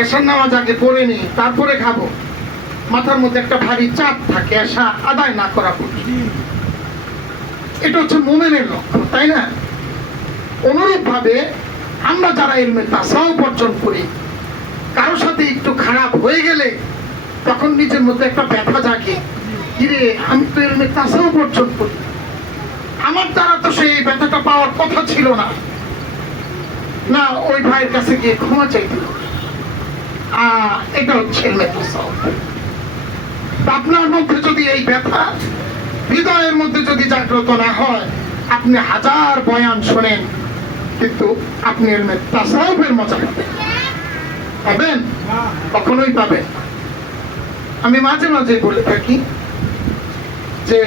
এশার নামাজ আগে পড়ে নি, তারপরে খাবো। মাথার মধ্যে একটা ভারী চাপ থাকে এশা আদায় না করা পর্যন্ত। এটা হচ্ছে মুমিনের লক্ষ্য, তাই না? অনুরূপ ভাবে আমরা যারা ইলমে তাসাউফ অর্জন করি, কারোর সাথে একটু খারাপ হয়ে গেলে তখন নিজের মধ্যে একটা ব্যথা জাগে, কিরে আমি তো ইলমে তাসাউফ অর্জন করি, আমার দ্বারা তো সেই ব্যথাটা পাওয়ার কথা ছিল না, না ওই ভাইয়ের কাছে গিয়ে ক্ষমা চাই দিল। এটা হচ্ছে ইলমে তাসাউফ। আপনার মধ্যে যদি এই ব্যথা হৃদয়ের মধ্যে যদি জাগ্রত না হয়, আপনি হাজার বয়ান শোনেন কিন্তু আপনি ইলমে তাসাউফের মজা পাবেন? কখনোই পাবেন। আমি মাঝে মাঝে বলে থাকি যে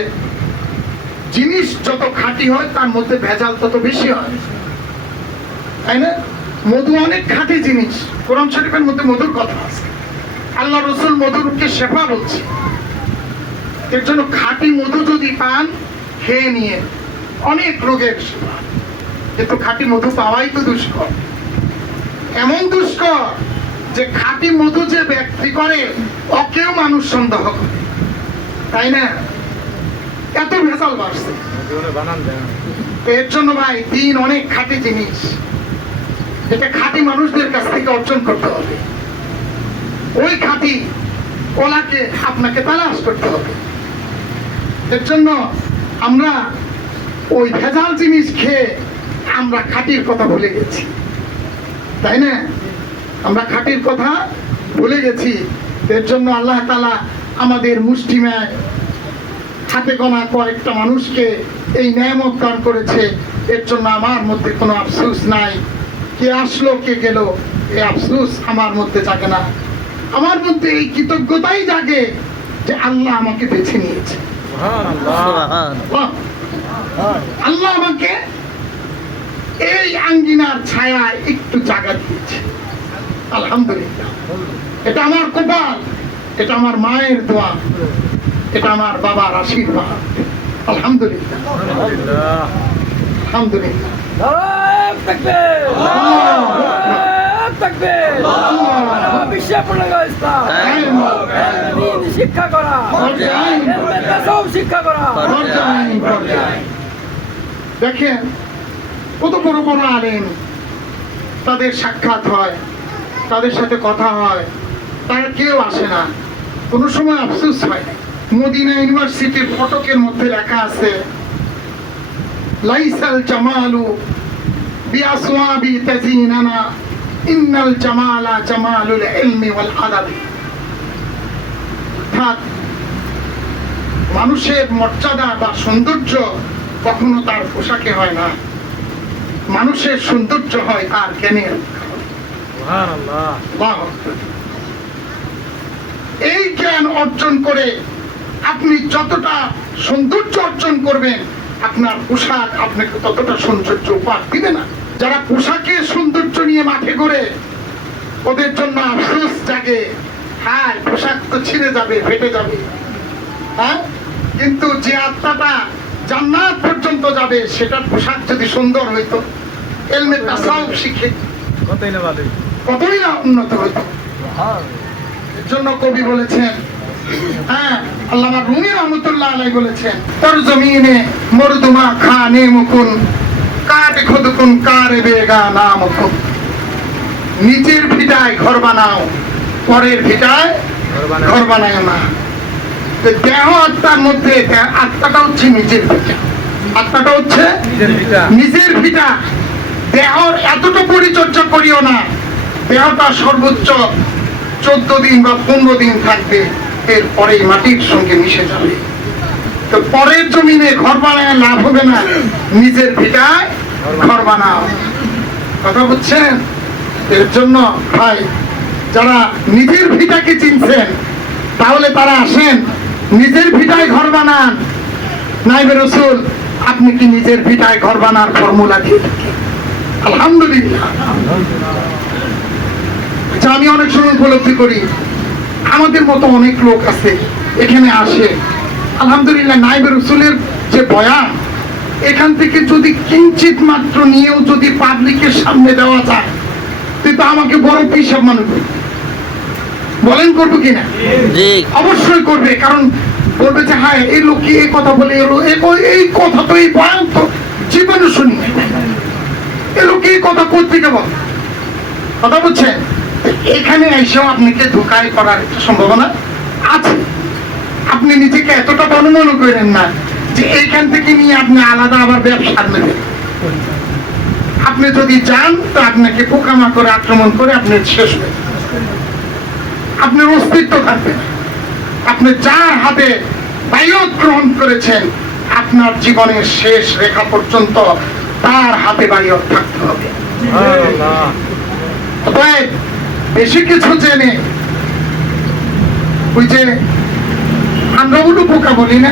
জিনিস যত খাঁটি হয় তার মধ্যে ভেজাল তত বেশি হয়, তাই না? মধু অনেক খাঁটি জিনিস, কোরআন শরীফের মধ্যে মধুর কথা আছে, আল্লাহ রসুল মধুরকে শেফা বলছে। এর জন্য খাঁটি মধু যদি পান, খেয়ে নিয়ে অনেক রোগের সেবা। কিন্তু খাঁটি মধু পাওয়াই তো দুষ্কর, এমন দুষ্কর যে খাঁটি মধু যে ব্যক্তি করে ওকেও মানুষ সন্দেহ করে, তাই না? এত ভেজাল বাড়ছে। এর জন্য ভাই দিন অনেক খাঁটি জিনিস, এটা খাঁটি মানুষদের কাছ থেকে অর্জন করতে হবে। ওই খাঁটি ওলাকে আপনাকে তালাশ করতে হবে। এর জন্য আমরা ওই ভেজাল জিনিস খেয়ে আমরা খাঁটির কথা ভুলে গেছি, তাই না? আমরা খাঁটির কথা ভুলে গেছি। এর জন্য আল্লাহ তাআলা আমাদের মুষ্টিমেয় হাতে গোনা কয়েকটা মানুষকে এই নেয়ামত দান করেছে। এর জন্য আমার মধ্যে কোনো আফসোস নাই। কে আসলো কে গেল এই আফসোস আমার মধ্যে জাগে না। আমার মধ্যে এই কৃতজ্ঞতাই জাগে যে আল্লাহ আমাকে বেছে নিয়েছে, আল্লাহ আমাকে এই আঙ্গিনার ছায়ায় একটু জায়গা দিয়েছে। আলহামদুলিল্লাহ, এটা আমার কপাল, এটা আমার মায়ের দোয়া, এটা আমার বাবার আশীর্বাদ। আলহামদুলিল্লাহ, আলহামদুলিল্লাহ। শিক্ষা করা, শিক্ষা করা। দেখেন কত বড় বড় আলেম, তাদের সাক্ষাৎ হয়, তাদের সাথে কথা হয়, তারা কেউ আসে না। কোনো সময় আফসোস হয়। মদিনা ইউনিভার্সিটির ফটকের মধ্যে লেখা আছে, লাইসাল জামালু বিআসওয়াবি তাজিনানা ইন্নাল জামালা জামালুল ইলমি ওয়াল আদাবি। অর্থাৎ মানুষের মর্যাদা বা সৌন্দর্য কখনো তার পোশাকে হয় না, মানুষের সৌন্দর্য হয় তার জ্ঞানের। এই জ্ঞান অর্জন করে আপনি যতটা সৌন্দর্য অর্জন করবেন, আপনার পোশাক আপনাকে ততটা সৌন্দর্য উপহার দিবে না। যারা পোশাকে সৌন্দর্য নিয়ে মাঠে ঘোরে ওদের জন্য আফসোস জাগে, হ্যাঁ পোশাক তো ছিঁড়ে যাবে, ফেটে যাবে, হ্যাঁ, কিন্তু যে আত্মাটা জান্নাত পর্যন্ত যাবে সেটার পোশাক যদি সুন্দর হইতো, ইলমে তাসাউফ শিখে কতই না উন্নত হইতো। এর জন্য কবি বলেছেন, হ্যাঁ আল্লামা রুমি রহমতুল্লাহ আলাইহি বলেছেন, তোর জমিনে মরদুমা খানে মুকুন কাট খুদকুন কারে বেগা না মুকুন। নিচের ভিটায় ঘর বানাও, পরের ভিটায় ঘর বানাও না। দেহ আত্মার মধ্যে আত্মাটা হচ্ছে নিজের ভিটা, আত্মাটা হচ্ছে নিজের ভিটা। দেহর এতটা পরিচর্যা করিও না, দেহটা সর্বোচ্চ 14 দিন বা 15 দিন থাকবে, এরপরেই মাটির সঙ্গে মিশে যাবে। তো পরের জমিনে ঘর বানায় লাভ হবে না, নিজের ভিটায় ঘর বানাও। কথা বুঝছেন? এর জন্য ভাই যারা নিজের ভিটাকে চিনছেন তাহলে তারা আসেন, নিজের ভিটায় ঘর বানান। নাইবে রাসূল আপনি কি নিজের ভিটায় ঘর বানার ফর্মুলা দিয়ে থাকেন? আলহামদুলিল্লাহ। আচ্ছা, আমি অনেক সময় উপলব্ধি করি আমাদের মতো অনেক লোক আছে এখানে আসে, আলহামদুলিল্লাহ নাইবে রাসূলের যে বয়ান, এখান থেকে যদি কিঞ্চিত মাত্র নিয়েও যদি পাবলিকের সামনে দেওয়া যায়, তুই তো আমাকে বড় পিসাব মনে করি, বলেন করবো কিনা? জি অবশ্যই করবে, কারণ বলবে যে হ্যাঁ এই লোক কি এই কথা বলে এলো, এই কথা তো এই বয়ান তো জীবনে শুনি নাই। এই লোক এই কথা কোথেকে বল, কথা বুঝছেন? এখানে এসেও আপনাকে ধোকায় করার একটা সম্ভাবনা আছে। আপনি নিজেকে এতটা মনে করেন না যে এইখান থেকে নিয়ে আপনি আলাদা আবার ব্যবসা নেবেন। আপনি যদি চান তো আপনাকে পোকামাকড়ে আক্রমণ করে আপনি শেষ হয়ে যাবেন, আপনার অস্তিত্ব থাকবে না। আপনি যার হাতে বায়ত গ্রহণ করেছেন আপনার জীবনের শেষ রেখা পর্যন্ত তার হাতে বায়ত থাকতে হবে। অতএব বেশি কিছু জেনে ওই যে আমরা উলু পোকা বলি না,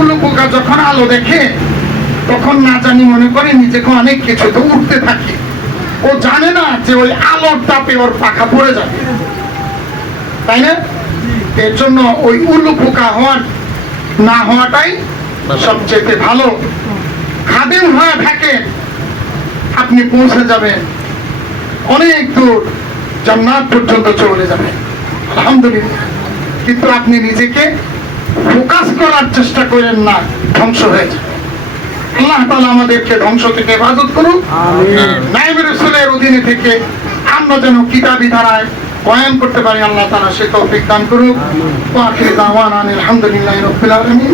উলু পোকা যখন আলো দেখে তখন না জানি মনে করে নিজেকে অনেক কিছু তো উঠতে থাকে। ও জানে না যে ওই আলোর তাপে ওর পাখা পড়ে যাবে, তাই না? এর জন্য ওই উলু পোকা না হওয়াটাই সবচেয়ে ভালো। খাদিম হয়ে থাকেন, আপনি পৌঁছে যাবেন অনেক দূর, জান্নাত পর্যন্ত চলে যাবেন আলহামদুলিল্লাহ। কিন্তু আপনি নিজেকে ফোকাস করার চেষ্টা করেন না, ধ্বংস হয়ে যাবে। আল্লাহ তাআলা আমাদেরকে ধ্বংস থেকে হেফাজত করুন। নায়েবে রাসূলের অধীনে থেকে আমরা যেন কিতাবী ধারায় বয়ান করতে পারি, আল্লাহ তাআলা সে তৌফিক দান করুন। ওয়া আখিরু দাওয়ানা আলহামদুলিল্লাহি রাব্বিল আলামিন।